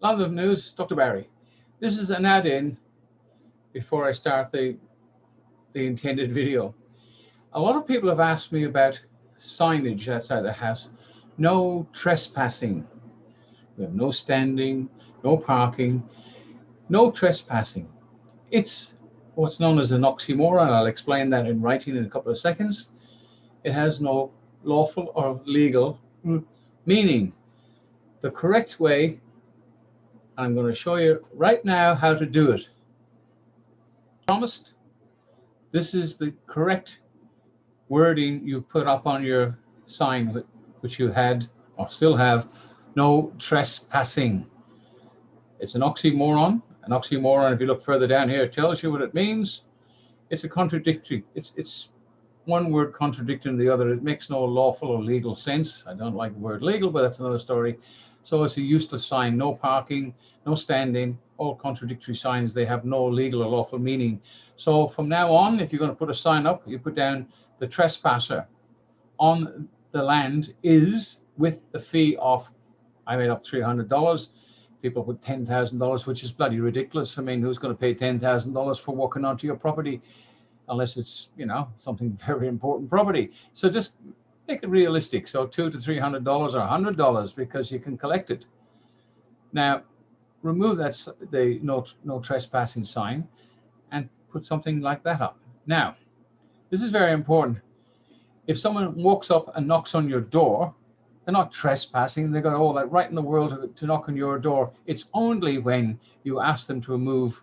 London News, Dr. Barry. This is an add-in before I start the intended video. A lot of people have asked me about signage outside the house. No trespassing. We have no standing, no parking, no trespassing. It's what's known as an oxymoron. I'll explain that in writing in a couple of seconds. It has no lawful or legal meaning. The correct way, I'm going to show you right now how to do it. Promised, this is the correct wording you put up on your sign, which you had or still have, no trespassing. It's an oxymoron. An oxymoron, if you look further down here, it tells you what it means. It's a contradictory. It's one word contradicting the other. It makes no lawful or legal sense. I don't like the word legal, but that's another story. So it's a useless sign. No parking, no standing, all contradictory signs. They have no legal or lawful meaning. So from now on, if you're going to put a sign up, you put down the trespasser on the land is with the fee of, I made up $300. People put $10,000, which is bloody ridiculous. I mean, who's going to pay $10,000 for walking onto your property? Unless it's, something very important property. So just make it realistic. So $200 to $300 or $100 because you can collect it. Now, remove the no trespassing sign and put something like that up. Now, this is very important. If someone walks up and knocks on your door, they're not trespassing. They've got all that right in the world to knock on your door. It's only when you ask them to move,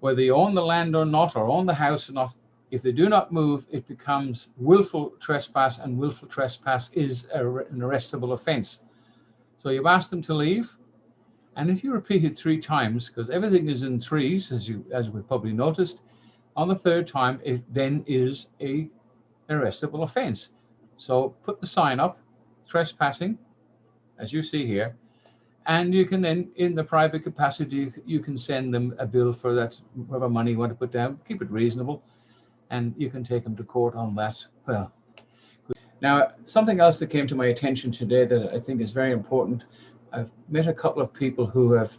whether you own the land or not, or own the house or not. If they do not move, it becomes willful trespass, and willful trespass is an arrestable offense. So you've asked them to leave, and if you repeat it 3 times, because everything is in threes, as we've probably noticed, on the 3rd time, it then is an arrestable offense. So put the sign up, trespassing, as you see here, and you can then, in the private capacity, you can send them a bill for that, whatever money you want to put down. Keep it reasonable, and you can take them to court on that. Well, now, something else that came to my attention today that I think is very important. I've met a couple of people who have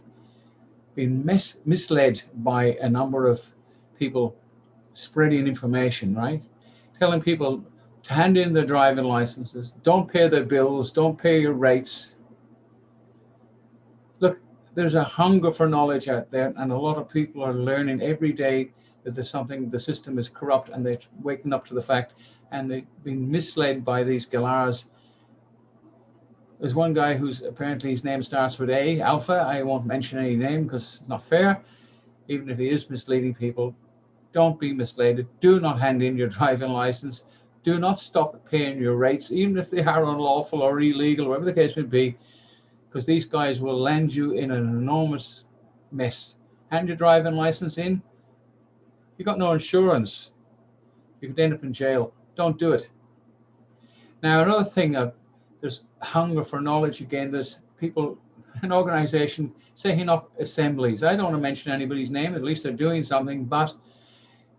been misled by a number of people spreading information, right? Telling people to hand in their driving licenses, don't pay their bills, don't pay your rates. Look, there's a hunger for knowledge out there, and a lot of people are learning every day that there's something, the system is corrupt, and they're waking up to the fact, and they've been misled by these galahs. There's one guy who's apparently his name starts with A, Alpha. I won't mention any name because it's not fair. Even if he is misleading people, don't be misled. Do not hand in your driving license. Do not stop paying your rates, even if they are unlawful or illegal, whatever the case may be, because these guys will land you in an enormous mess. Hand your driving license in. You've got no insurance. You could end up in jail. Don't do it. Now, another thing, there's hunger for knowledge again. There's people, an organization setting up assemblies. I don't want to mention anybody's name. At least they're doing something, but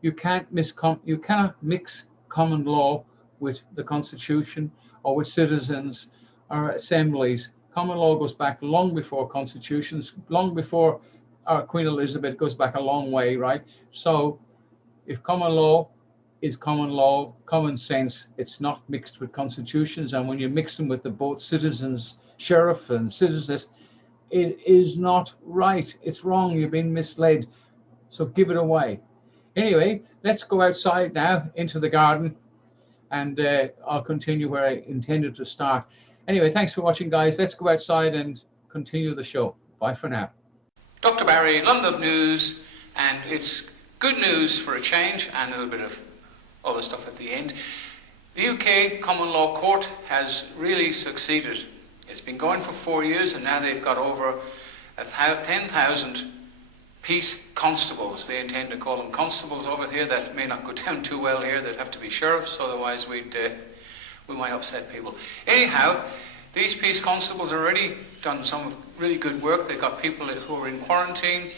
you cannot mix common law with the Constitution or with citizens or assemblies. Common law goes back long before constitutions, long before our Queen Elizabeth, goes back a long way, right? So if common law is common law, common sense, it's not mixed with constitutions. And when you mix them with the both citizens, sheriff and citizens, it is not right. It's wrong. You've been misled. So give it away. Anyway, let's go outside now into the garden, and I'll continue where I intended to start. Anyway, thanks for watching, guys. Let's go outside and continue the show. Bye for now. Dr. Barry, London News, and it's good news for a change and a little bit of other stuff at the end. The UK Common Law Court has really succeeded. It's been going for 4 years, and now they've got over 10,000 peace constables. They intend to call them constables over here. That may not go down too well here. They'd have to be sheriffs, otherwise we might upset people. Anyhow, these peace constables have already done some really good work. They've got people who are in quarantine,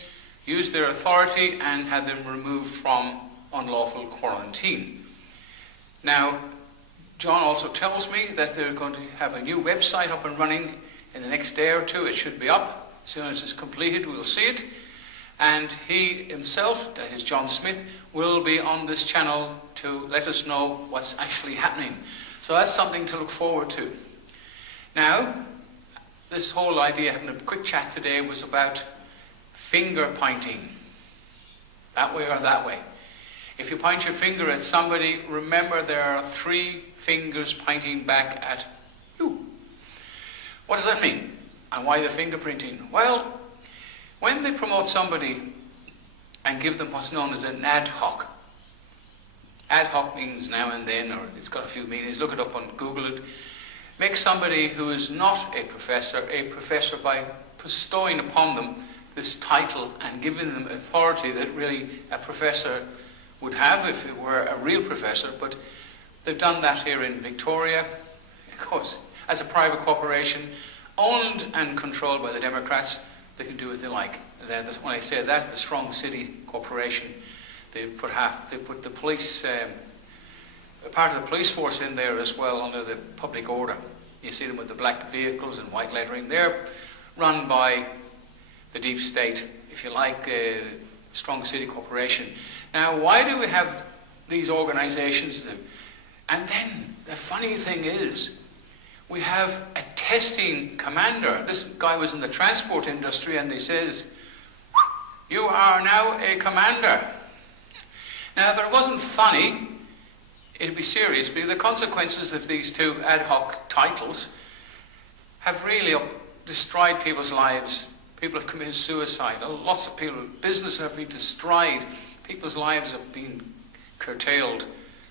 used their authority and had them removed from unlawful quarantine. Now, John also tells me that they're going to have a new website up and running in the next day or two. It should be up. As soon as it's completed, we'll see it. And he himself, that is John Smith, will be on this channel to let us know what's actually happening. So that's something to look forward to. Now, this whole idea of having a quick chat today was about finger pointing. That way or that way. If you point your finger at somebody, remember there are 3 fingers pointing back at you. What does that mean? And why the fingerprinting? Well, when they promote somebody and give them what's known as an ad hoc. Ad hoc means now and then, or it's got a few meanings. Look it up on Google it. Make somebody who is not a professor by bestowing upon them this title and giving them authority that really a professor would have if it were a real professor. But they've done that here in Victoria, of course, as a private corporation, owned and controlled by the Democrats. They can do what they like. When I say that, the Strong City Corporation, they put the police, part of the police force in there as well under the public order. You see them with the black vehicles and white lettering. They're run by the deep state, if you like, Strong City Corporation. Now, why do we have these organizations? And then the funny thing is, we have a testing commander. This guy was in the transport industry, and he says, "You are now a commander." Now, if it wasn't funny, it'd be serious, because the consequences of these 2 ad hoc titles have really destroyed people's lives. People have committed suicide. Lots of people, business have been destroyed. People's lives have been curtailed.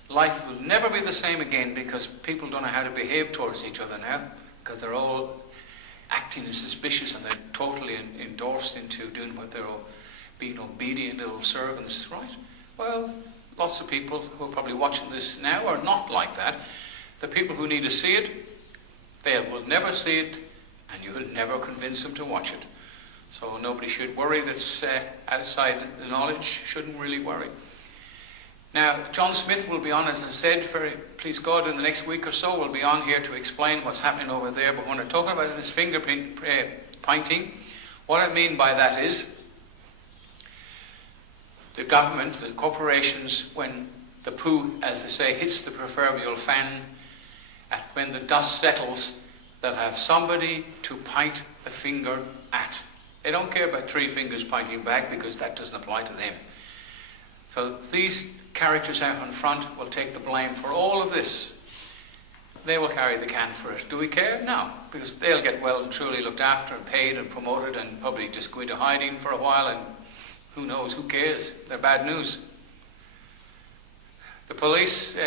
Life will never be the same again because people don't know how to behave towards each other now, because they're all acting as suspicious and they're totally endorsed into doing what they're all being obedient little servants, right? Well, lots of people who are probably watching this now are not like that. The people who need to see it, they will never see it, and you will never convince them to watch it. So nobody should worry that's outside the knowledge, shouldn't really worry. Now, John Smith will be on, as I said, please God, in the next week or so, we'll be on here to explain what's happening over there. But when we're talking about this fingerprint pointing, what I mean by that is the government, the corporations, when the poo, as they say, hits the proverbial fan, when the dust settles, they'll have somebody to point the finger at. They don't care about 3 fingers pointing back because that doesn't apply to them. So these characters out in front will take the blame for all of this. They will carry the can for it. Do we care? No, because they'll get well and truly looked after and paid and promoted and probably just go into hiding for a while, and who knows, who cares? They're bad news. The police,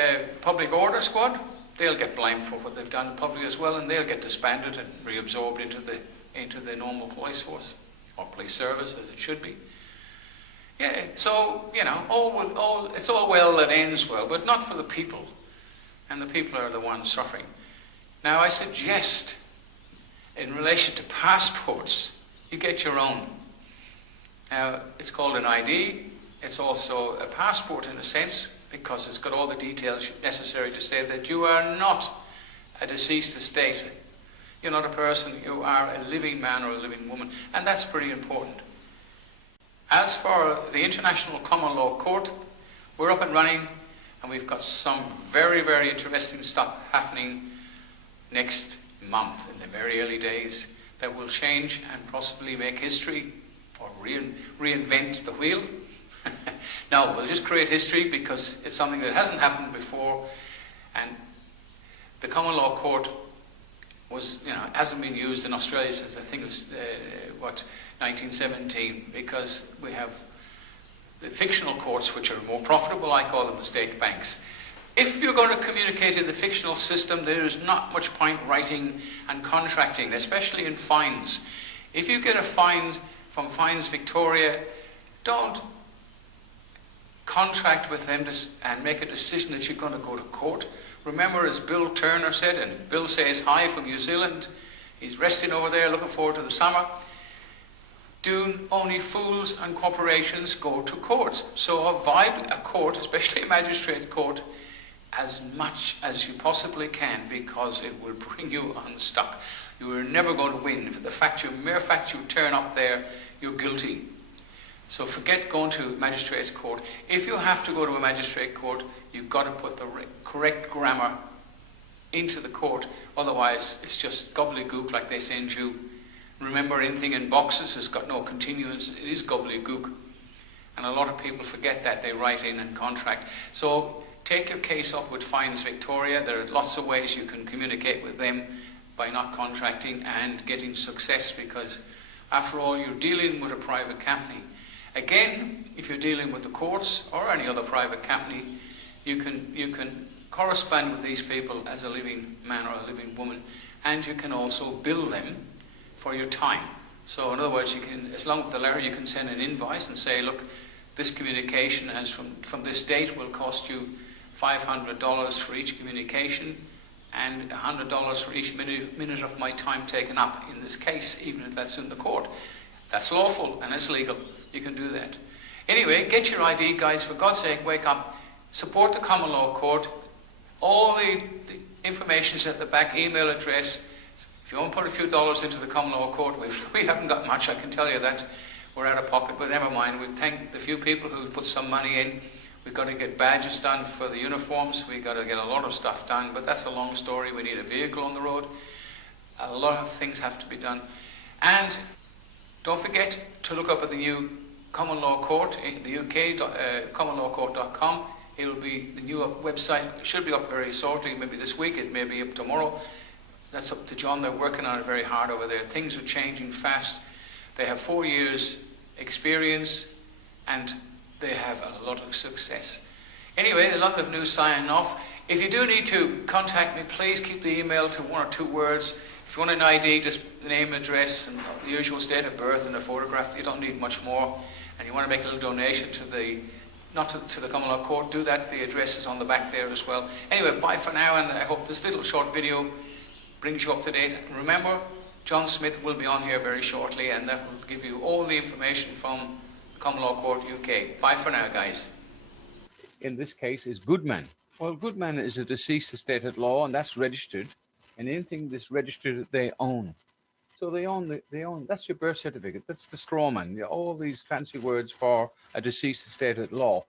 public order squad, they'll get blamed for what they've done in public as well, and they'll get disbanded and reabsorbed into the normal police force, or police service as it should be. Yeah, so, you know, it's all well that ends well, but not for the people. And the people are the ones suffering. Now, I suggest, in relation to passports, you get your own. Now, it's called an ID. It's also a passport in a sense, because it's got all the details necessary to say that you are not a deceased estate. You're not a person, you are a living man or a living woman. And that's pretty important. As for the International Common Law Court, we're up and running, and we've got some very, very interesting stuff happening next month, in the very early days, that will change and possibly make history, or reinvent the wheel. No, we'll just create history because it's something that hasn't happened before, and the Common Law Court hasn't been used in Australia since I think it was 1917, because we have the fictional courts, which are more profitable. I call them the state banks. If you're going to communicate in the fictional system, there is not much point writing and contracting, especially in fines. If you get a fine from Fines Victoria, don't contract with them and make a decision that you're going to go to court. Remember, as Bill Turner said, and Bill says hi from New Zealand, he's resting over there, looking forward to the summer. Only fools and corporations go to court. So avoid a court, especially a magistrate court, as much as you possibly can, because it will bring you unstuck. You are never going to win. For the mere fact you turn up there, you're guilty. So forget going to magistrate's court. If you have to go to a magistrate court, you've got to put the correct grammar into the court. Otherwise, it's just gobbledygook like they say in Jew. Remember, anything in boxes has got no continuance. It is gobbledygook. And a lot of people forget that. They write in and contract. So take your case up with Fines Victoria. There are lots of ways you can communicate with them by not contracting and getting success, because after all, you're dealing with a private company. Again, if you're dealing with the courts or any other private company, you can correspond with these people as a living man or a living woman, and you can also bill them for your time. So in other words, you can, as long as the letter, you can send an invoice and say, look, this communication as from this date will cost you $500 for each communication and $100 for each minute of my time taken up in this case, even if that's in the court. That's lawful and it's legal. You can do that. Anyway, get your ID, guys. For God's sake, wake up. Support the common law court. All the information is at the back, email address. If you want to put a few dollars into the common law court, we haven't got much, I can tell you that. We're out of pocket, but never mind. We thank the few people who've put some money in. We've got to get badges done for the uniforms. We've got to get a lot of stuff done, but that's a long story. We need a vehicle on the road. A lot of things have to be done. And don't forget to look up at the new Common Law Court in the UK, commonlawcourt.com. It'll be the new website. It should be up very shortly, maybe this week. It may be up tomorrow. That's up to John. They're working on it very hard over there. Things are changing fast. They have 4 years experience and they have a lot of success. Anyway, a lot of news signing off. If you do need to contact me, please keep the email to 1 or 2 words. If you want an ID, just the name, address, and the usual date of birth and a photograph. You don't need much more. And you want to make a little donation to the, not to the Common Law Court, do that. The address is on the back there as well. Anyway, bye for now, and I hope this little short video brings you up to date. And remember, John Smith will be on here very shortly, and that will give you all the information from the Common Law Court UK. Bye for now, guys. In this case is Goodman. Well, Goodman is a deceased estate at law, and that's registered. And anything that's registered, they own. So they own, that's your birth certificate. That's the straw man. All these fancy words for a deceased estate at law.